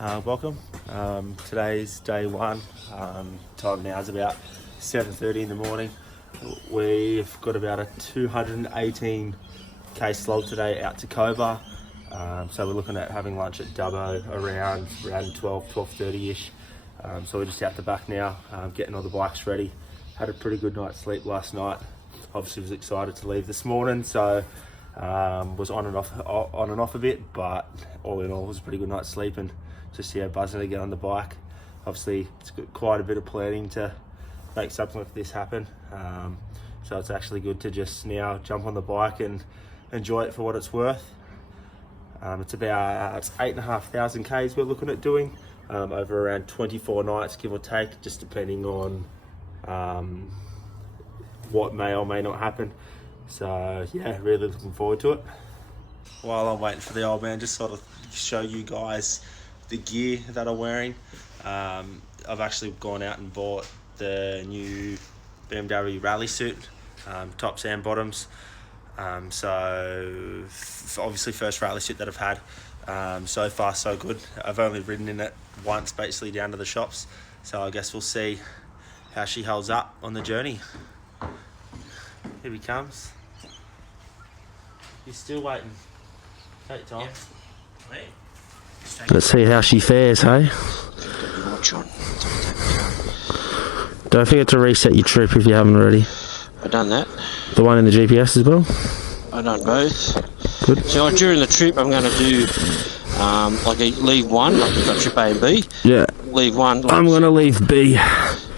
Welcome. Today's day one. Time now is about 7:30 in the morning. We've got about a 218k slog today out to Cobar. So we're looking at having lunch at Dubbo around 12:30ish. So we're just out the back now, getting all the bikes ready. Had a pretty good night's sleep last night. Obviously was excited to leave this morning, so was on and off a bit, but all in all it was a pretty good night's sleep and just buzzing to get on the bike. Obviously it's got quite a bit of planning to make something like this happen, so it's actually good to just now jump on the bike and enjoy it for what it's worth. It's 8,500 k's we're looking at doing over around 24 nights, give or take, just depending on what may or may not happen. So yeah, really looking forward to it. While I'm waiting for the old man, just sort of show you guys the gear that I'm wearing. I've actually gone out and bought the new BMW rally suit, tops and bottoms. So obviously first rally suit that I've had. So far so good. I've only ridden in it once, basically down to the shops. So I guess we'll see how she holds up on the journey. Here he comes. He's still waiting. Take time. Yep. Let's see how she fares, hey? Don't forget to reset your trip if you haven't already. I've done that. The one in the GPS as well? I've done both. Good. So during the trip I'm going to do leave one, like you've got trip A and B. Yeah. Leave one. I'm going to leave B.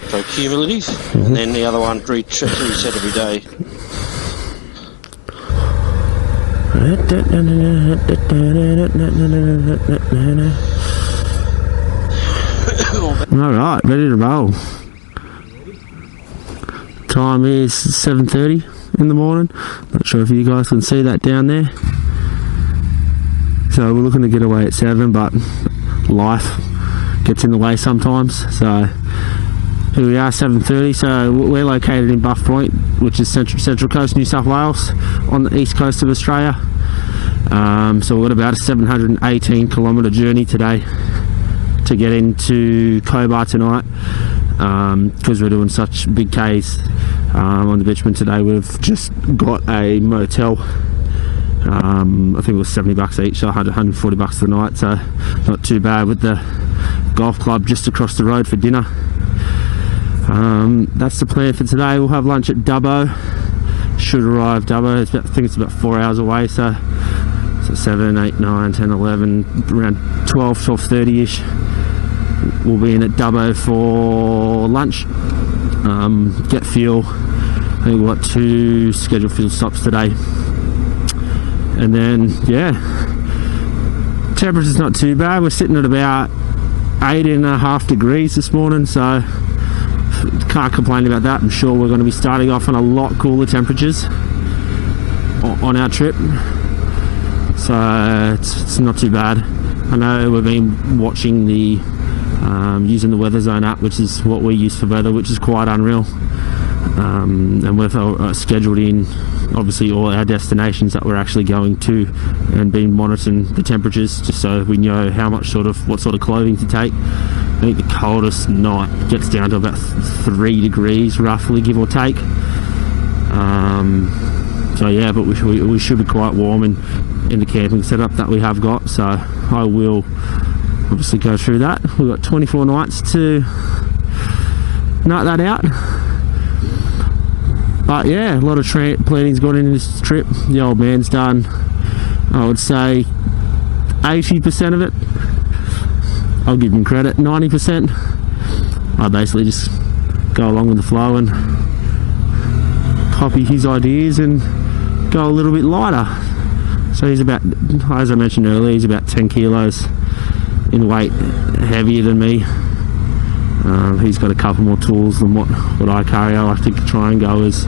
So cumulative, and then the other one reset every day. Alright, ready to roll. Time is 7:30 in the morning. Not sure if you guys can see that down there. So we're looking to get away at 7, but life gets in the way sometimes. So here we are, 7:30. So we're located in Buff Point, which is Central Coast, New South Wales, on the east coast of Australia. So we've got about a 718 kilometre journey today to get into Cobar tonight, because we're doing such big Ks on the bitumen today. We've just got a motel. I think it was $70 each, so $140 the night, so not too bad, with the golf club just across the road for dinner. That's the plan for today. We'll have lunch at Dubbo. Should arrive Dubbo. I think it's about 4 hours away, so 7, 8, 9, 10, 11, around 12:30ish. We'll be in at Dubbo for lunch. Get fuel. I think we've got 2 scheduled fuel stops today. And then, yeah, temperature's not too bad. We're sitting at about 8.5 degrees this morning, so can't complain about that. I'm sure we're going to be starting off on a lot cooler temperatures on our trip, so it's not too bad. I know we've been watching the using the Weather Zone app, which is what we use for weather, which is quite unreal. And we've scheduled in obviously all our destinations that we're actually going to, and been monitoring the temperatures just so we know what sort of clothing to take. I think the coldest night gets down to about 3 degrees roughly, give or take. So yeah, but we should be quite warm in the camping setup that we have got, so I will obviously go through that. We've got 24 nights to nut that out. But yeah, a lot of planning's gone into this trip. The old man's done, I would say, 80% of it. I'll give him credit, 90%. I basically just go along with the flow and copy his ideas and go a little bit lighter. So he's about, as I mentioned earlier, he's about 10 kilos in weight heavier than me. He's got a couple more tools than what I carry. I like to try and go as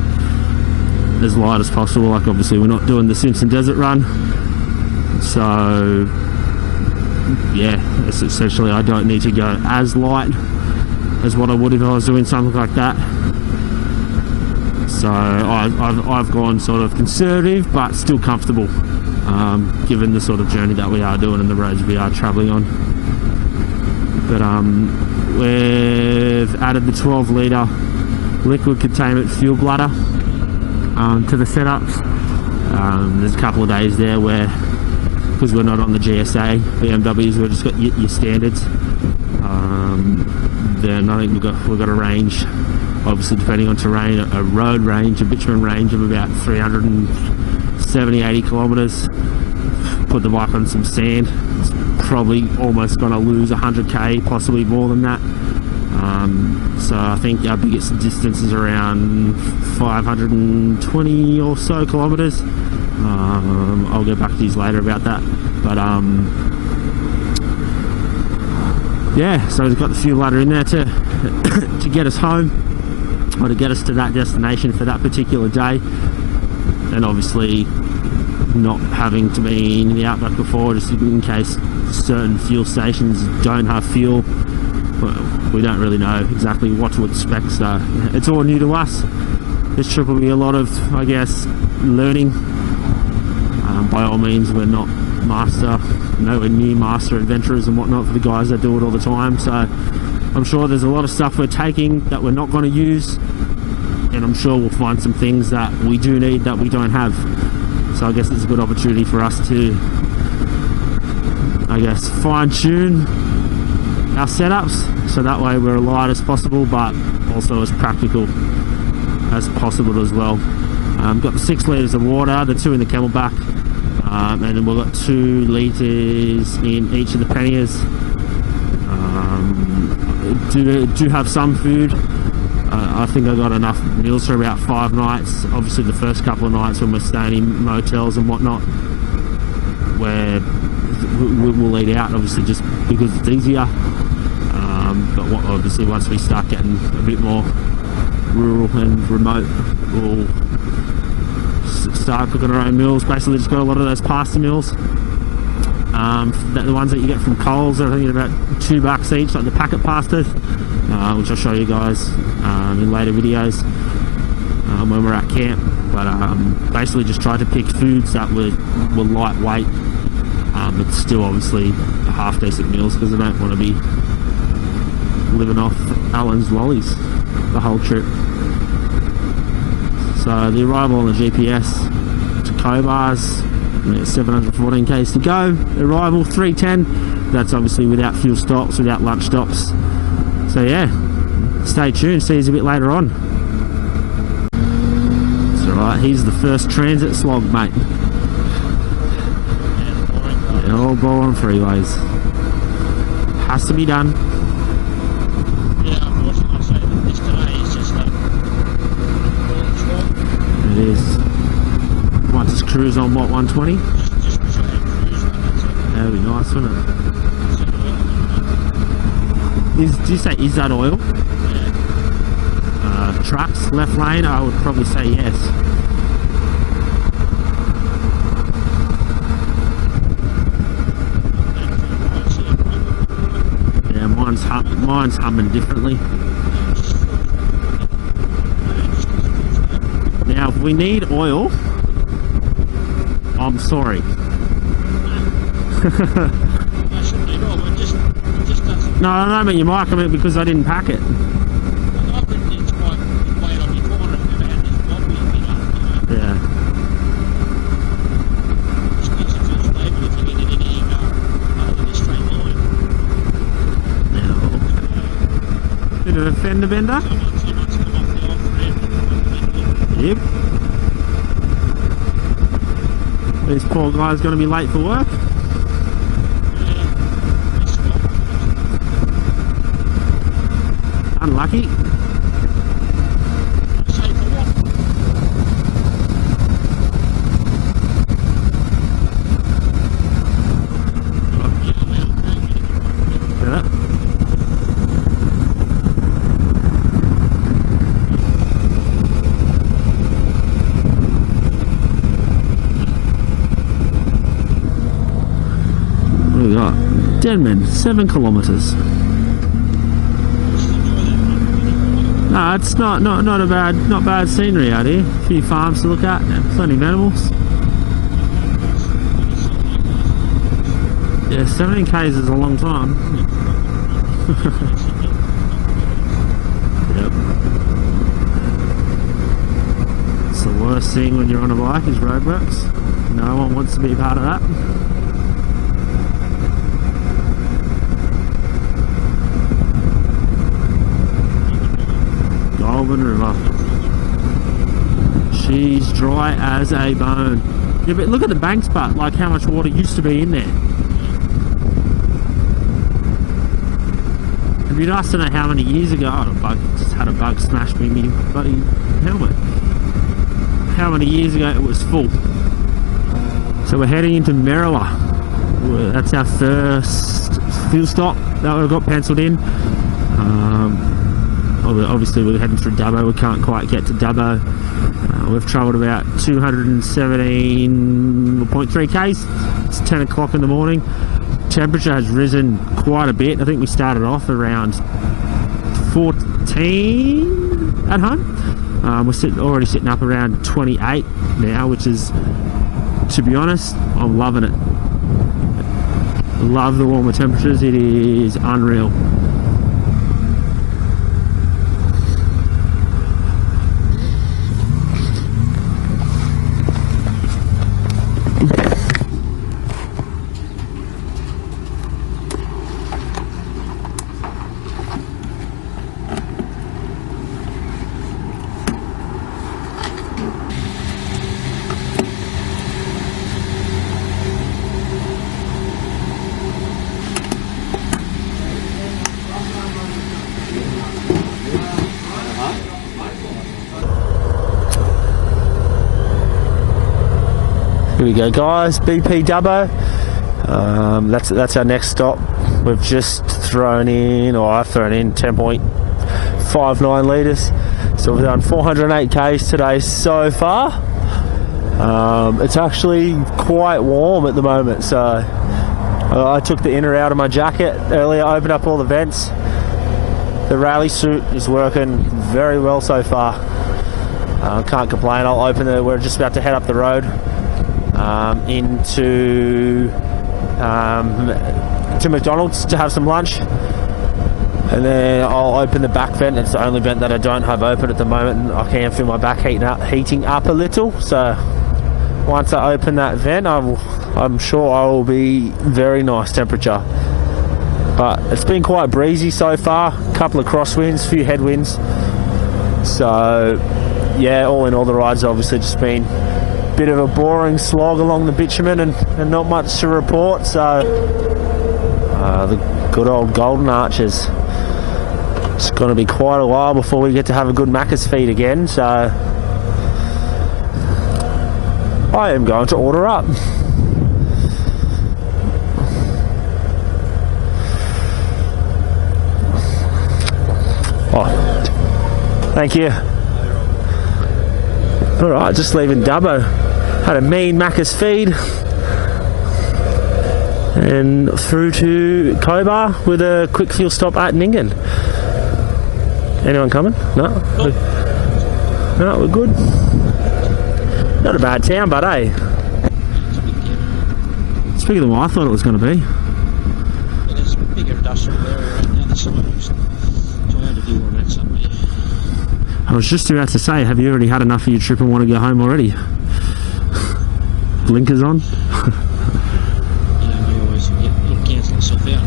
light as possible. Like obviously we're not doing the Simpson Desert Run, so yeah, essentially I don't need to go as light as what I would if I was doing something like that. So I've gone sort of conservative but still comfortable, given the sort of journey that we are doing and the roads we are travelling on. But we've added the 12 litre liquid containment fuel bladder to the setups. There's a couple of days there where, because we're not on the GSA BMWs, we've just got your standards. Then I think we've got a range, obviously depending on terrain, a road range, a bitumen range of about 370-80 kilometres. Put the bike on some sand, it's probably almost going to lose 100k, possibly more than that. So I think our biggest distance is around 520 or so kilometres. I'll get back to you later about that. But yeah, so we've got the fuel ladder in there to to get us home, or to get us to that destination for that particular day. And obviously not having to be in the Outback before, just in case certain fuel stations don't have fuel. Well, we don't really know exactly what to expect, so it's all new to us. This trip will be a lot of, I guess, learning. By all means, we're not nowhere near master adventurers and whatnot for the guys that do it all the time, so I'm sure there's a lot of stuff we're taking that we're not going to use, and I'm sure we'll find some things that we do need that we don't have. So I guess it's a good opportunity for us to, I guess, fine-tune our setups so that way we're as light as possible but also as practical as possible as well. Got the 6 litres of water, the 2 in the camelback, and then we've got 2 litres in each of the panniers. Do have some food. I think I got enough meals for about 5 nights. Obviously the first couple of nights when we're staying in motels and whatnot, where we'll eat out, obviously just because it's easier. But obviously once we start getting a bit more rural and remote, we'll start cooking our own meals. Basically just got a lot of those pasta meals. The ones that you get from Coles, I think about $2 each, like the packet pastas, which I'll show you guys in later videos when we're at camp. But basically just try to pick foods that were lightweight, but still obviously half decent meals, because I don't want to be living off Alan's lollies the whole trip. So the arrival on the GPS to Cobar's 714 k's to go. Arrival 3:10. That's obviously without fuel stops, without lunch stops. So yeah, stay tuned. See you a bit later on. It's alright. Here's the first transit slog, mate. Yeah, all boring freeways. Has to be done. Yeah, unfortunately, so this today is just like It is. Might just cruise on what, 120? just cruise on, that's it. That'd be nice, wouldn't it? Do you say, is that oil? Yeah. Trucks, left lane, I would probably say yes. Yeah, mine's humming differently. Now, if we need oil, I'm sorry. No, I don't mean your mic, I mean because I didn't pack it. Yeah. Bit of a fender bender. Yep. This poor guy's going to be late for work. Unlucky. Yeah. What do we got? Denman, 7 kilometres. No, it's not bad scenery out here. A few farms to look at, plenty of animals. Yeah, 17 k's is a long time. Yep. It's the worst thing when you're on a bike is roadworks. No one wants to be a part of that. Goulburn River. She's dry as a bone. Yeah, but look at the banks part, like how much water used to be in there. It'd be nice to know how many years ago I just had a bug smash me in my bloody helmet. How many years ago it was full. So we're heading into Merriwa. That's our first fuel stop that we've got penciled in. Obviously we're heading through Dubbo. We can't quite get to Dubbo. We've travelled about 217.3 k's. It's 10 o'clock in the morning. Temperature has risen quite a bit. I think we started off around 14 at home. We're already sitting up around 28 now, which is, to be honest, I'm loving it. I love the warmer temperatures. It is unreal. Here we go, guys. BP Dubbo. That's our next stop. We've just thrown in, or I've thrown in 10.59 litres. So we've done 408 k's today so far. It's actually quite warm at the moment, so I took the inner out of my jacket earlier, opened up all the vents. The rally suit is working very well so far. Can't complain. I'll open it. We're just about to head up the road into to McDonald's to have some lunch, and then I'll open the back vent. It's the only vent that I don't have open at the moment, and I can feel my back heating up a little. So once I open that vent, I'm sure I will be very nice temperature. But it's been quite breezy so far. A couple of crosswinds, few headwinds. So yeah, all in all, the ride's obviously just been a bit of a boring slog along the bitumen and not much to report. So the good old Golden Arches. It's going to be quite a while before we get to have a good Macca's feed again. So I am going to order up. Oh, thank you. Alright, just leaving Dubbo. Had a mean Macca's feed. And through to Cobar with a quick fuel stop at Ningen. Anyone coming? No? No, we're good. Not a bad town, but hey. It's bigger than what I thought it was going to be. It is a bigger industrial area right now. This is I was just about to say, have you already had enough of your trip and want to go home already? Blinkers on? You always cancel yourself out.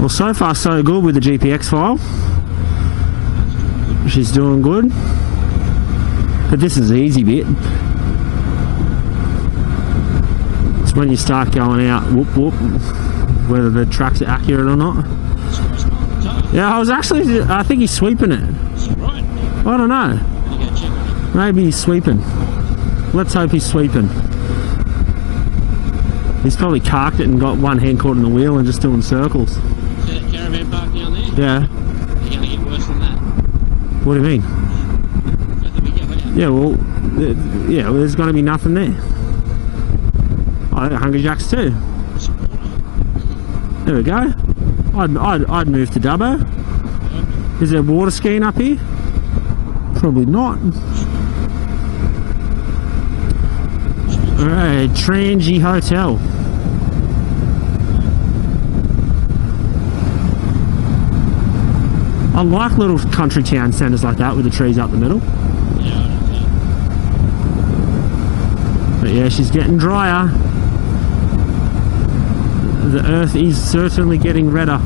Well, so far so good with the GPX file. She's doing good. But this is the easy bit. It's when you start going out, whoop whoop, whether the tracks are accurate or not. Yeah, I think he's sweeping it. Right. I don't know. Maybe he's sweeping. Let's hope he's sweeping. He's probably carked it and got one hand caught in the wheel and just doing circles. See that caravan park down there? Yeah. You're going to get worse than that. What do you mean? Yeah, well, there's going to be nothing there. Oh, Hungry Jacks too. There we go. I'd move to Dubbo. Is there water skiing up here? Probably not. Alright, Trangie Hotel. I like little country town centres like that with the trees up the middle. Yeah, But yeah, she's getting drier. The earth is certainly getting redder.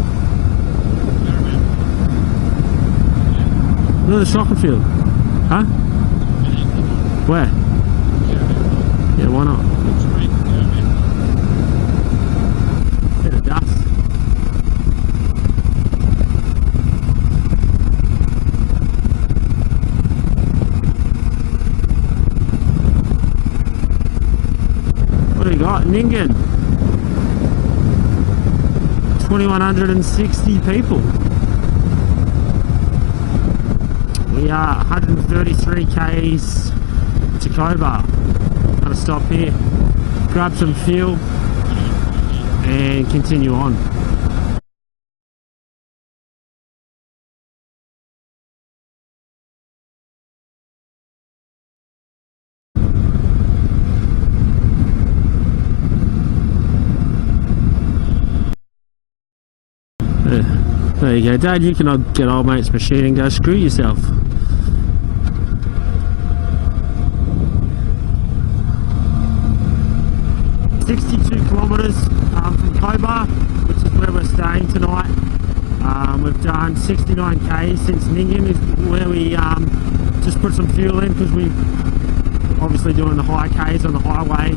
Look at the soccer field. Huh? Where? Yeah, why not? Bit of dust. What do you got? Nyngan. 2,160 people. We are 133 k's to Cobar. Gonna stop here, grab some fuel, and continue on. There you go, Dad. You can get old mate's machine and go screw yourself. Kilometres from Cobar, which is where we're staying tonight. We've done 69 k's since Nyngan is where we just put some fuel in because we obviously doing the high k's on the highway.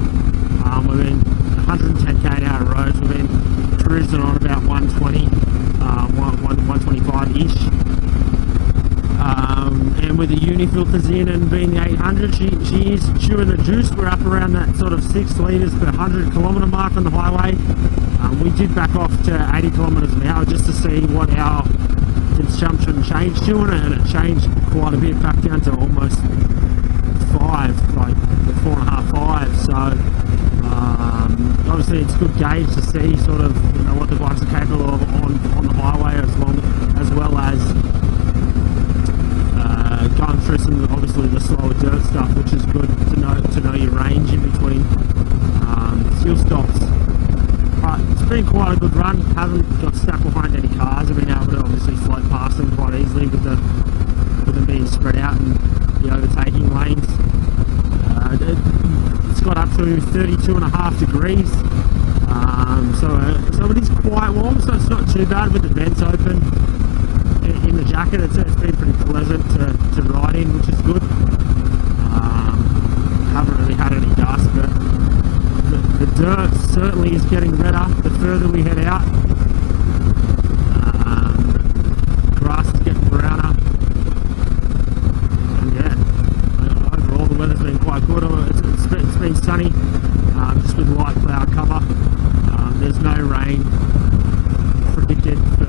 We've been 110 k out of roads. We've been cruising on about 120, 125 ish. And with the uni filters in and being the 800, she is chewing the juice. We're up around that sort of 6 litres per 100 kilometre mark on the highway. We did back off to 80 kilometres an hour just to see what our consumption changed to, and it changed quite a bit, back down to almost 5, like 4.5, 5. So obviously it's a good gauge to see sort of, you know, what the bikes are capable of on the highway, as well as going through some obviously the slower dirt stuff, which is good to know your range in between fuel stops. But it's been quite a good run. Haven't got stuck behind any cars. I've been able to obviously float past them quite easily with them being spread out and the overtaking lanes. It's got up to 32.5 degrees, so it is quite warm. So it's not too bad with the vents open. In the jacket, it's been pretty pleasant to ride in, which is good. Haven't really had any dust, but the dirt certainly is getting redder the further we head out. Grass is getting browner, and yeah, overall the weather's been quite good. It's been sunny, just with light cloud cover. There's no rain predicted for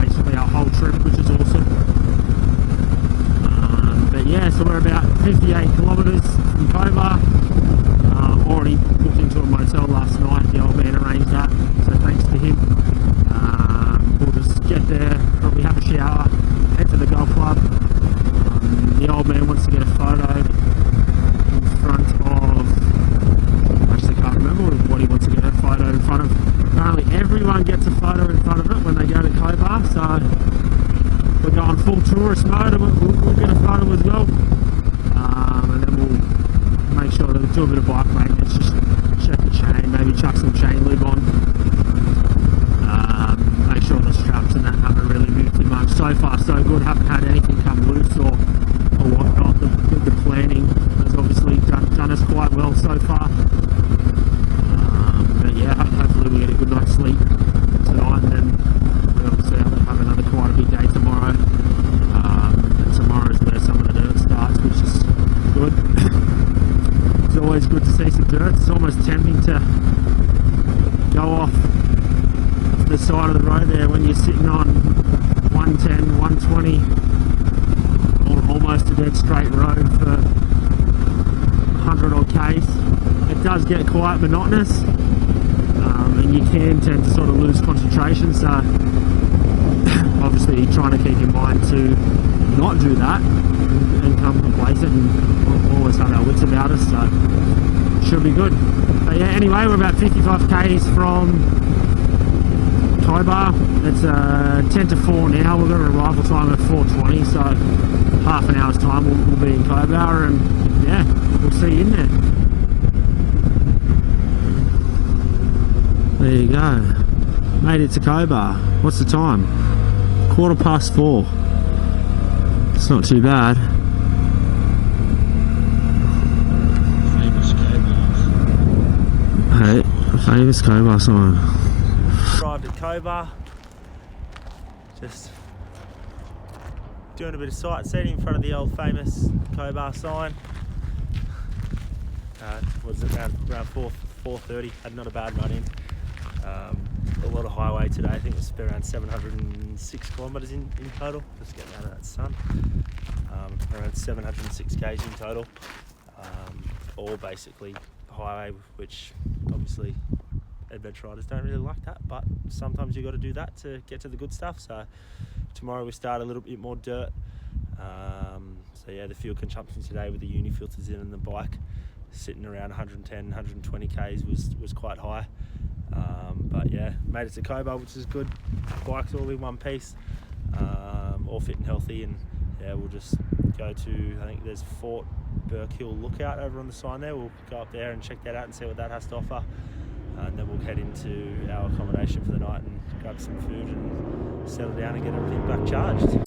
basically our whole trip, which is awesome. But yeah, so we're about 58 kilometres from Cobar. Already booked into a motel last night. The old man arranged that, so thanks to him. We'll just get there, probably have a shower, head to the golf club. The old man wants to get a photo in front of, actually can't remember what he wants to get a photo in front of. Apparently everyone gets a photo in front of it when they go to Cobar, so we're going full tourist mode, and we'll get a photo as well. And then we'll make sure to do a bit of bike maintenance, just check the chain, maybe chuck some chain lube on. Make sure the straps and that haven't really moved too much. So far so good, haven't had anything come loose or whatnot. The planning has obviously done us quite well so far. But yeah, hopefully we get a good night's sleep tonight, and then obviously I'll have another quite a big day tomorrow. And tomorrow is where some of the dirt starts, which is good. It's always good to see some dirt. It's almost tempting to go off the side of the road there when you're sitting on 110, 120, or almost a dead straight road for 100 odd k's. It does get quite monotonous, and you can tend to sort of lose concentration, so obviously trying to keep in mind to not do that and come complacent and always have our wits about us, so should be good. But yeah, anyway, we're about 55 k's from Cobar. It's 10 to 4 now. We've got an arrival time at 4:20, so half an hour's time we'll be in Cobar, and yeah, we'll see you in there. There you go. Made it to Cobar. What's the time? 4:15. It's not too bad. Famous Cobar. Hey, famous Cobar sign. Arrived at Cobar. Just doing a bit of sightseeing in front of the old famous Cobar sign. Was it around 4:30? Had not a bad run in. A lot of highway today. I think it's around 706 kilometres in total. Just getting out of that sun. Around 706 k's in total. All basically highway, which obviously adventure riders don't really like that, but sometimes you got to do that to get to the good stuff. So tomorrow we start a little bit more dirt. So yeah, the fuel consumption today with the uni filters in and the bike sitting around 110, 120 k's was quite high. But yeah, made it to Cobar, which is good. Bike's all in one piece, all fit and healthy, and yeah, we'll just go to, I think there's Fort Burke Hill Lookout over on the sign there. We'll go up there and check that out and see what that has to offer, and then we'll head into our accommodation for the night and grab some food and settle down and get everything back charged.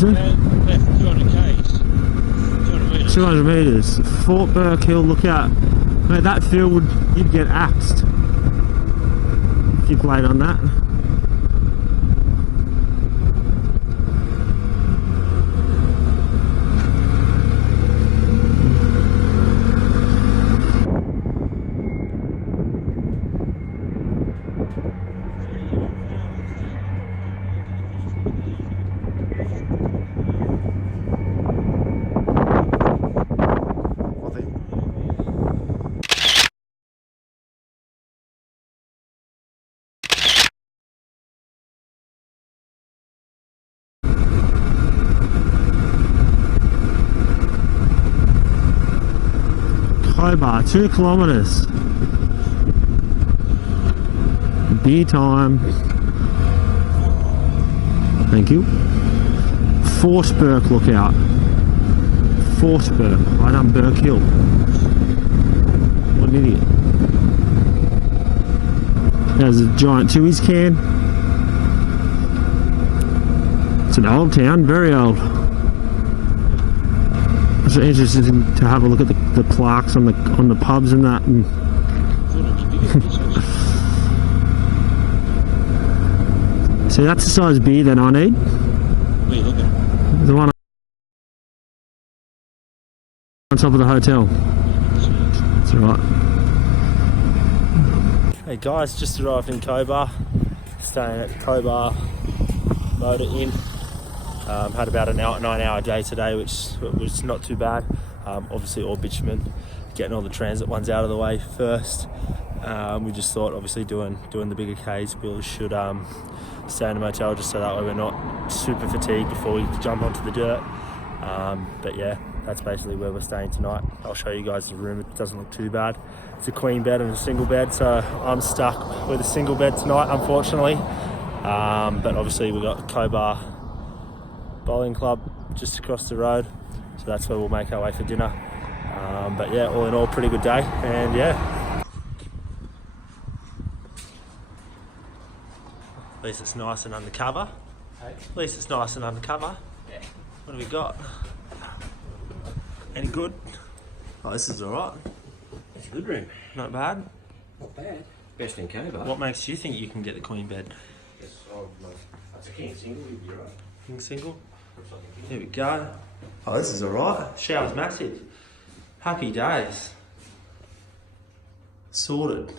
Left 200 k's. 200 metres. Fort Burke Hill Lookout. Mate, that field you'd get axed if you played on that. Cobar, 2 kilometres. Beer time. Thank you. Fort Burke Lookout. Fort Burke, right on Burke Hill. What an idiot. There's a giant Tooheys can. It's an old town, very old. It's interested to have a look at the plaques on the pubs and that. And see, that's the size beer that I need. Where you looking? The one on top of the hotel. That's alright. Hey guys, just arrived in Cobar. Staying at Cobar Motor Inn. Had about a 9-hour day today, which was not too bad. Obviously all bitumen, getting all the transit ones out of the way first. We just thought, obviously doing the bigger Ks, we should stay in a motel just so that way we're not super fatigued before we jump onto the dirt. But yeah, that's basically where we're staying tonight. I'll show you guys the room. It doesn't look too bad. It's a queen bed and a single bed, so I'm stuck with a single bed tonight, unfortunately. But obviously we've got Cobar Bowling Club just across the road, so that's where we'll make our way for dinner. But yeah, all in all, pretty good day, and yeah. least it's nice and undercover. At least it's nice and undercover. Yeah. What do we got? Any good? Oh, this is alright. It's a good room. Not bad. Not bad. Best in Cobar. What makes you think you can get the queen bed? That's a king single, you're right. King single? Looks like a king. Here we go. Oh, this is alright. Shower's massive. Happy days. Sorted.